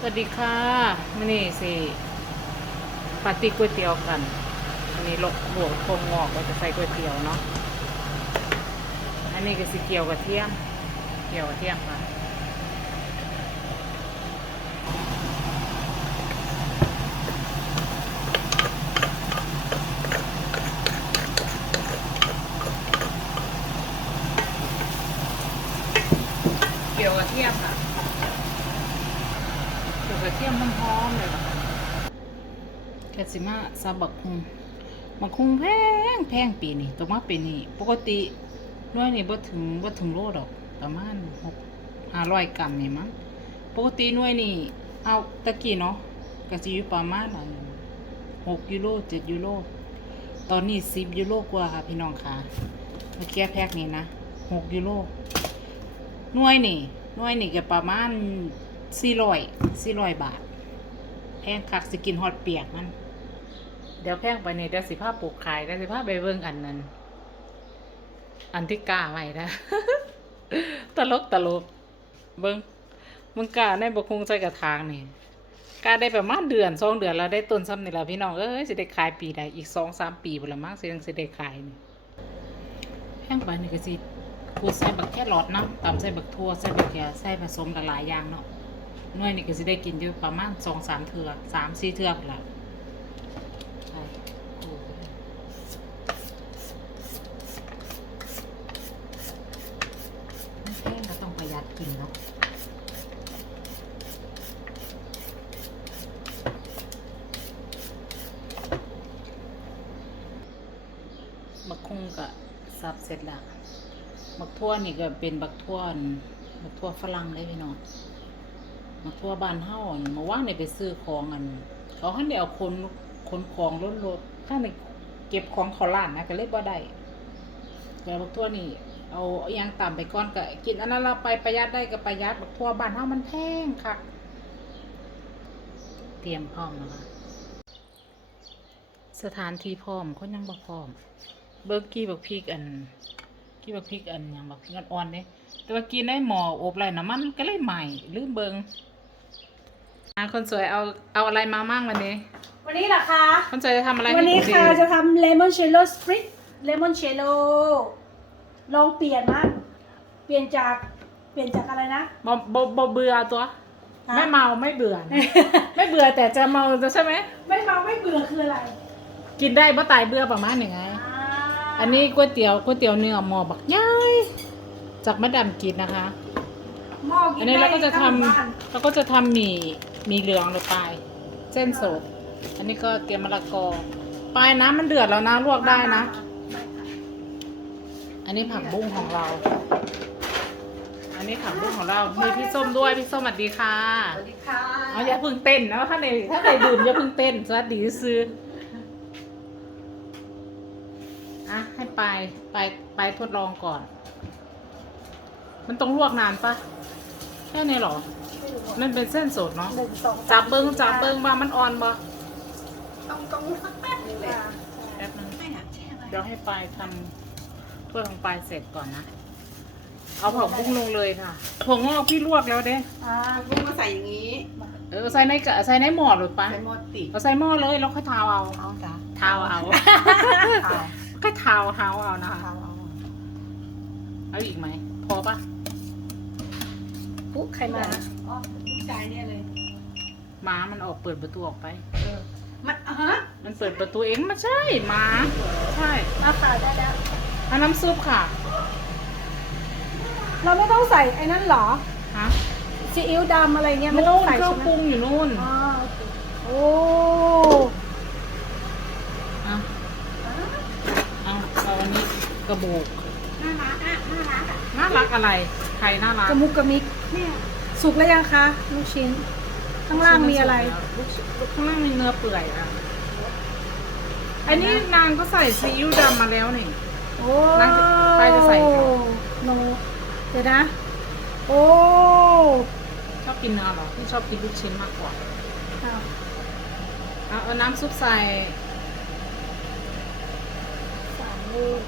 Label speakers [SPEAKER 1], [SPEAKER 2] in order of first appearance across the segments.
[SPEAKER 1] สวัสดีค่ะมื่อนี้สิปาร์ตี้ก๋วยเตี๋ยวกันอันนี้ลกบวกโคงงอกก็จะใส่ก๋วยเตี๋ยวเนาะอันนี้ก็สิเกี่ยวกับเทียมเกี่ยวกับเทียมค่ะเกี่ยวกับเทียมค่ะ เดี๋ยวกระเทียมห อมเลยล่ะแคสิมาซาบักคุงบักคุงแพงแพงปีนี้ตัวมาปีนี้ปกติน้อยนี่บ่ถึงบ่ถึงโลดอกประมาณหกห้าร้อยกรัมนี่มั้งปกติหน่วยนี่เอาตะกี้เนาะก็สิอยู่ประมาณอันหกยูโรเจ็ดยูโรตอนนี้สิบยูโรกว่าค่ะพี่น้องค่ะเมื่อกี้แพ็คนี้นะหกยูโรหน่วยนี่หน่วยนี่ก็ประมาณสี่ร้อยสี่ร้อยบาท พงคักสิกินฮอดเปียกมัน เดี๋ยวแพงไปนี่เดี๋ยวสิภาพปลูกขายเดี๋ยวสิภาพไปเบิ่งอันนั้น อันที่กล้าไว้นะ ตลกตลก เบิ่งมึงกล้าในบกคงใส่กระถางนี่กล้าได้ประมาณเดือนสองเดือนแล้วได้ต้นซ้ำนี่แหละพี่น้องเอ้ยสิได้ขายปีใดอีกสองสามปีพุ่นละมั้งสิยังสิได้ขายนี่แห้งไปนี่ก็สิกูใส่บักแค่หลอดเนาะตามใส่บักทั่วใส่บักแค่ใส่ผสมหลายอย่างเนาะ หน่วยนี่ก็สิได้กินอยู่ประมาณสองสามเทือสามสี่เทือพุ่นละใช่โอ้งก็ต้องประหยัดกินเนาะบักคงก็สับเสร็จละบักทั่วนี่ก็เป็นบักทั่วอันบักทั่วฝรั่งเลยพี่น้อง มาทั่วบ้านเฮาอันเมื่อวานนี่ไปซื้อของอัน เขาหันได้เอาคนคนของรถรถข้างในเก็บของเขาล้านนะก็เลยบ่ได้แต่บักทั่วนี่เอาอยังต่ำไปก่อนก็กินอันนั้นเราไปประหยัดได้ก็ประหยัดบักทั่วบ้านเฮามันแพงคักเตรียมพร้อมแล้วค่ะสถานที่พร้อมคนยังบ่พร้อม เบิ่งกี้บักพริกอันกี้บักพริกอันยังบักพริกอ่อนๆเด้แต่ว่ากินในหมออบไรน้ำมันก็เลยใหม่ลืมเบิ่ง อะคนสวยเอาเอาอะไรมามั่งวันนี้
[SPEAKER 2] วันนี้เหรอคะ
[SPEAKER 1] คนสวยจะทำอะไร
[SPEAKER 2] วันนี้
[SPEAKER 1] ให้
[SPEAKER 2] ค่ะ
[SPEAKER 1] ดู
[SPEAKER 2] จะทำเลมอนเชลโล่สปริตเลมอนเชลโล่ลองเปลี่ยนมั้งเปลี่ยนจากเปลี่ยนจากอะไรนะ
[SPEAKER 1] บ่บ่บ่เบื่อตัว
[SPEAKER 2] ฮะ
[SPEAKER 1] ไม่ เมาไม่เบื่อนะไม่เบื่อแต่จะเมาใช่ไหม
[SPEAKER 2] ไม่เมาไม่เบื่อคืออะไร
[SPEAKER 1] กินได้บ่ตายเบื่อประมาณอย่างไงาอันนี้ก๋วยเตี๋ยวก๋วยเตี๋ยวเนื้อหม้อบักใหญ่จากมะดามกินนะคะ
[SPEAKER 2] หม้อกิ
[SPEAKER 1] อั
[SPEAKER 2] น
[SPEAKER 1] นนี้เราก็จะทำ
[SPEAKER 2] ได้ทั้งหมู่บ้าน
[SPEAKER 1] เราก็จะทำหมี่ห มี่เหลืองลงไปเส้นสด อันนี้ก็เตรียมมะละกอ ปลายน้ำมันเดือดแล้วนะลวกได้นะ อันนี้ผักบุ้งของเรา อันนี้ผักบุ้งของเรา มีพี่ส้มด้วย พี่ส้มสวัสดีค่ะ
[SPEAKER 2] สวัสดีค่ะ
[SPEAKER 1] เอาอย่าเพึ่งเต้นนะถ้าในถ้าในดื่มอย่าเพึ่งเต้น สวัสดีซื้ออะให้ไปไปไปทดลองก่อน มันต้องลวกนานปะแค่นี้เหรอ มันเป็นเส้นสดเนาะ
[SPEAKER 2] หนึ่งสองสาม
[SPEAKER 1] จับเบิ้งจับเบิ้งว่ามันอ่อนปะ
[SPEAKER 2] ต้องต้องแป๊บนึงเลย
[SPEAKER 1] แป๊บนึง
[SPEAKER 2] ไม่อยากแช่อะไร
[SPEAKER 1] เดี๋ยวให้ปลายทำถ้วยของปลายเสร็จก่อนนะ เอาผักบุ้งลงเลยค่ะถั่วงอกพี่ลวกแล้วเด้
[SPEAKER 2] อ่า
[SPEAKER 3] กุ้งก็ใส่อย่างนี้
[SPEAKER 1] เออใส่ในกะใส่ในหม้อหรือปะ
[SPEAKER 3] ใส่หมดติด
[SPEAKER 1] เอาใส่หม้อเลยแล้วค่อยทาวเอา
[SPEAKER 3] เอาจ้ะ
[SPEAKER 1] ทาวเอา
[SPEAKER 3] เอา
[SPEAKER 1] ก็ทาวเฮาเอานะคะ
[SPEAKER 3] เอาเอา
[SPEAKER 1] เอาอีกไหมพอปะ
[SPEAKER 2] ปุ๊บใครมา
[SPEAKER 3] อ๋อลูกชายเนี่ยเลย
[SPEAKER 1] หมามันออกเปิดประตูออกไป
[SPEAKER 3] เออมันอะฮะ
[SPEAKER 1] มันเปิดประตูเองไม่ใช่หมาใช่
[SPEAKER 2] เอาค่ะได้แล้ว
[SPEAKER 1] เอาน้ำซุปค่ะ
[SPEAKER 2] เราไม่ต้องใส่ไอ้นั่นเหรอ
[SPEAKER 1] ฮะ
[SPEAKER 2] ซีอิ๊วดำอะไรเงี้ยไม่ต้อ
[SPEAKER 1] นู่
[SPEAKER 2] ง
[SPEAKER 1] น
[SPEAKER 2] ใส่
[SPEAKER 1] เครื่อง
[SPEAKER 2] ใช่ไหม
[SPEAKER 1] ปรุงอยู่นู่น
[SPEAKER 2] อ๋อโอเคโอ้
[SPEAKER 1] เอาเอาเอาอันนี้กระโบก
[SPEAKER 3] น่ารักอะน่ารักอะ
[SPEAKER 1] น่ารักอะไรใครน่ารัก
[SPEAKER 2] กระมุกกระมิกเนี่ย สุกแล้วยังคะลูกชิ้น ข้างล่างมีอะไร
[SPEAKER 1] ลูกชิ้นข้างล่างมีเนื้อเปื่อยอะ อันนี้นางก็ใส่ซีอิ๊วดำมาแล้วนี่
[SPEAKER 2] โอ้
[SPEAKER 1] นั่งไปจะใส่ก่อน
[SPEAKER 2] โนเดี๋ยวนะ โอ้
[SPEAKER 1] ชอบกินเนื้อเหรอพี่ชอบกินลูกชิ้นมากกว่า
[SPEAKER 2] อ้าว
[SPEAKER 1] เอาเอาน้ำซุปใส่
[SPEAKER 2] สามลูก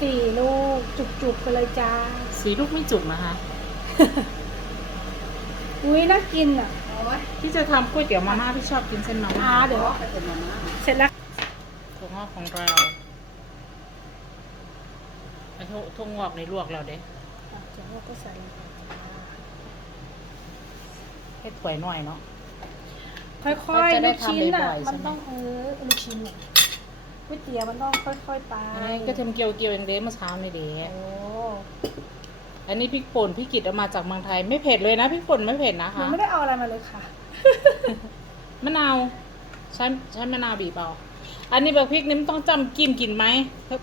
[SPEAKER 2] สี่ลูกจุกๆไปเลยจ้า
[SPEAKER 1] สีลูกไม่จุกนะคะ
[SPEAKER 2] อุ้ยน่ากินอะ
[SPEAKER 3] โอ้ย
[SPEAKER 1] พี่จะทำก๋วยเตี๋ยวมาม่าพี่ชอบกินเส้นมาม่า
[SPEAKER 2] อ่าเดี๋ยว
[SPEAKER 3] ก็เป็นมาม่า
[SPEAKER 2] เสร็จแล้ว
[SPEAKER 1] ถั่วงอกของเราไอ้ถั่วถั่วงอกในลวกเราเด้
[SPEAKER 2] อะเดี๋ยวเราก็ใส่ลงไป
[SPEAKER 1] เฮ็ดถ้วยหน่อยเนาะ
[SPEAKER 2] ค่อย
[SPEAKER 1] ก็
[SPEAKER 2] ๆ
[SPEAKER 1] จะได้
[SPEAKER 2] ลูกชิ้นอะ
[SPEAKER 1] ทำบ่อยๆใช่ไหม
[SPEAKER 2] มันต้องเออลูกชิ้นอะก๋วยเตี๋ยวมันต้องค่อยๆไป
[SPEAKER 1] อันนี้ก็ทำเกี๊ยวเกี๊ยวๆอย่างเด้เมื่อเช้านี่เด้
[SPEAKER 2] โอ้
[SPEAKER 1] อันนี้พริกป่นพี่กิตเอามาจากเมืองไทย ไม่เผ็ดเลยนะพริกป่นไม่เผ็ดนะ
[SPEAKER 2] หนู
[SPEAKER 1] คะ
[SPEAKER 2] ไม่ได้เอาอะไรมาเลยค่ะ
[SPEAKER 1] มะนาวใช้ใช้มะนาวบีบเอาอันนี้แบบพริกนี่มันต้องจำกิ้มกินไหม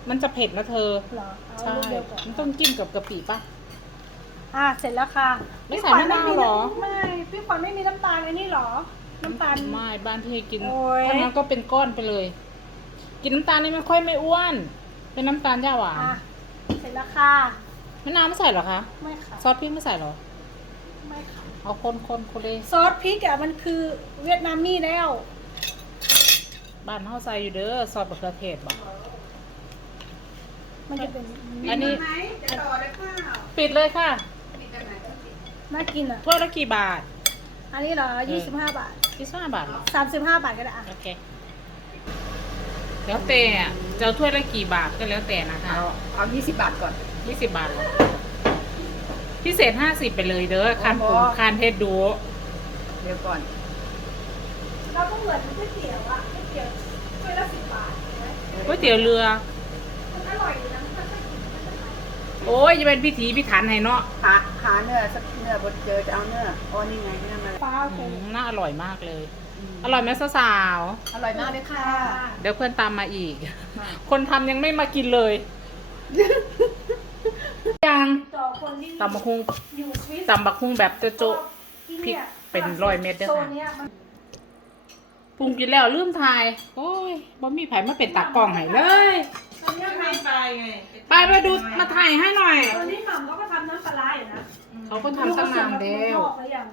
[SPEAKER 1] มันจะเผ็ดนะเธอ
[SPEAKER 2] เหรอเอา
[SPEAKER 1] ใช่
[SPEAKER 2] ลูกเดียวก่อน
[SPEAKER 1] มันต้องจิ้มกับกะปิปะ
[SPEAKER 2] อะเสร็จแล้วค่ะ
[SPEAKER 1] ไม่
[SPEAKER 2] พี่
[SPEAKER 1] ใส่
[SPEAKER 2] ขวัญ
[SPEAKER 1] มะนาวเหรอ
[SPEAKER 2] ไม่ พี่ขวัญไม่มีน้ำตาลอันนี้เหรอ น้ำตาล
[SPEAKER 1] ไม่บ้านพี่กิน
[SPEAKER 2] โอ้ย
[SPEAKER 1] ถ้างั้นก็เป็นก้อนไปเลย กินน้ำตาลนี่ไม่ค่อยไม่อ้วน เป็นน้ำตาลย่าหวาน
[SPEAKER 2] อะเสร็จแล้วค่ะ
[SPEAKER 1] มะนาวไม่ใส่เหรอคะ
[SPEAKER 2] ไม่ค่ะ
[SPEAKER 1] ซอสพริกไม่ใส่เหรอ
[SPEAKER 2] ไม่ค่ะ
[SPEAKER 1] เอาคนคนคนเลย
[SPEAKER 2] ซอสพริกอะมันคือเวียดนามี่แล้ว
[SPEAKER 1] บ้านเฮาใส่อยู่เด้อซอสมะเขือเทศบอก
[SPEAKER 2] มันจะเป็น
[SPEAKER 1] อันนี้
[SPEAKER 3] ไหมจะต่อได้เปล่า
[SPEAKER 1] ปิดเลยค่ะ
[SPEAKER 3] ปิดได้ไหมต้องปิด
[SPEAKER 2] น่ากินอะ
[SPEAKER 1] ถ้วยละกี่บาท
[SPEAKER 2] อันนี้เหรอยี่สิบห้าบาท
[SPEAKER 1] ยี่สิบห้าบาทเหรอ
[SPEAKER 2] สามสิบห้าบาทก็ได้อะ
[SPEAKER 1] โอเค แล้วแต่อะจะเอาถ้วยละกี่บาทก็แล้วแต่นะคะ
[SPEAKER 3] เอาเอายี่สิบบาทก่อน
[SPEAKER 1] ยี่สิบบาทเหรอพิเศษห้าสิบไปเลยเด้อคาน
[SPEAKER 3] โอ้
[SPEAKER 1] ปู
[SPEAKER 3] โห
[SPEAKER 1] คานเทศดู
[SPEAKER 3] เดี๋ยวก่อน
[SPEAKER 2] เราก็เหมือนก๋วยเตี๋ยวอะก๋วยเตี๋ยวถ้วยละสิบบาทเห็นไหม
[SPEAKER 1] ก๋วยเตี๋ยวเรือ
[SPEAKER 2] มันอร่อยอยู่นะมันค่อยๆกินมันจะไป
[SPEAKER 1] โอ้ยจะเป็นพิธีพิถันให้เนาะ
[SPEAKER 3] หาหาเนื้อสักเนื้อบดเจอจะเอาเนื้ออ๋อนี่ไงเนื้อมา
[SPEAKER 2] ฟ้าโอเค
[SPEAKER 1] อืมน่าอร่อยมากเลย อร่อยไหมสาว
[SPEAKER 3] อร่อยมากเลยค่ะ
[SPEAKER 1] ๆเดี๋ยวเพื่อนตามมาอีก คนทำยังไม่มากินเลย ยัง
[SPEAKER 2] ต่อคนที่
[SPEAKER 1] ตำบักหุ่ง
[SPEAKER 2] อยู่สวิส
[SPEAKER 1] ตำบักหุ่งแบบโจะๆพริกเป็นร้อยเม็ดเด้อค่ะ
[SPEAKER 2] โซนเนี้ยมัน
[SPEAKER 1] ปรุงกินแล้วลืมทาย โอ้ยบ่มีไผมาเป็นตากล้องให้เลย
[SPEAKER 2] ตอนเนี้ยมัน
[SPEAKER 1] ไปมาดูมาถ่ายให้หน่อย
[SPEAKER 2] ตอนนี้หม่ำเขาก็ทำน้ำปลาร้าอยู่นะ
[SPEAKER 1] เขาก็ทำตั้งนานแล้ว
[SPEAKER 2] ลูกเขาส่งมาเมืองนอกหรือยัง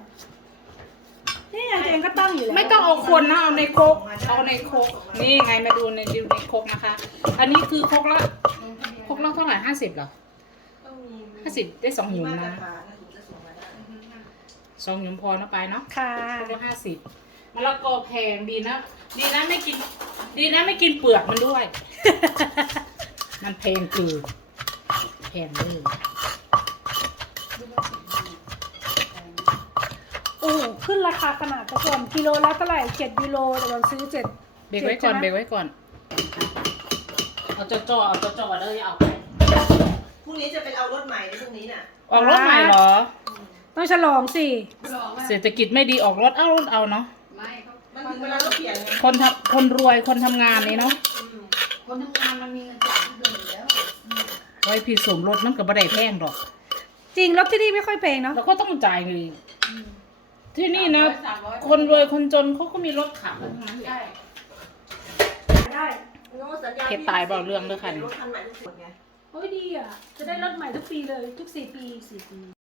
[SPEAKER 2] นี่ไงตัวเองก็ตั้งอยู่แล้ว
[SPEAKER 1] ไม่ต้องเอาคนนะเอาในโครกเอาในโครกนี่ไงมาดูในดูในโครกนะคะ อันนี้คือโครกละโครกละเท่าไหร่ห้าสิบเหรอ ห้าสิบได้สองหยุมนะสองหยุมพอนะไปเนาะ
[SPEAKER 2] ค่ะ
[SPEAKER 1] โครกละห้าสิบมะละกอแพงดีนะ ดีนะไม่กิน ดีนะไม่กินเปลือกมันด้วย มันแพงคือแพงเลย
[SPEAKER 2] โอ้โหขึ้นราคาขนาดแต่ก่อนกิโลละเท่าไหร่เจ็ดยูโรแต่เราซื้อเจ็ด
[SPEAKER 1] เบรกไว้ก่อนเบรกไว้ก่อน เอาจ่อๆเอาจ่อๆเลยเอาไป
[SPEAKER 4] พ รุ่งนี้จะเป็นเอารถใหม่ในพรุ่งนี้น่ะ
[SPEAKER 1] ออกรถใหม่เหรอ
[SPEAKER 2] ต้องฉลองสิ
[SPEAKER 1] เศรษฐกิจไม่ดีออกรถเอารถเอาเนาะ
[SPEAKER 3] ไม่เขา
[SPEAKER 4] มันถึงเวลารถเปลี่ยนไง
[SPEAKER 1] คนทำคนรวยคนทำงานนี่เนาะ
[SPEAKER 3] คนทำงานมันมีเงินจ่ายทุกเดือนอยู่แล้ว
[SPEAKER 1] ไว้พี่สมรถมันก็บ่ได้แพงดอก
[SPEAKER 2] จริงรถที่นี่ไม่ค่อยแพงเนาะ
[SPEAKER 1] เราก็ต้องจ่ายเลยที่นี่นะคนรวยคนจนเขาก็มีรถขับกันทั้งนั้นแหละ
[SPEAKER 2] ได้
[SPEAKER 4] โน้ตสัญญา
[SPEAKER 1] เฮ็ดตายเปล่าเรื่องเด้อค่ะนี่
[SPEAKER 4] รถคันใหม่ทุกคนไง
[SPEAKER 2] โอ้ยดีอะ จะได้รถใหม่ทุกปีเลย ทุกสี่ปีสี่ปี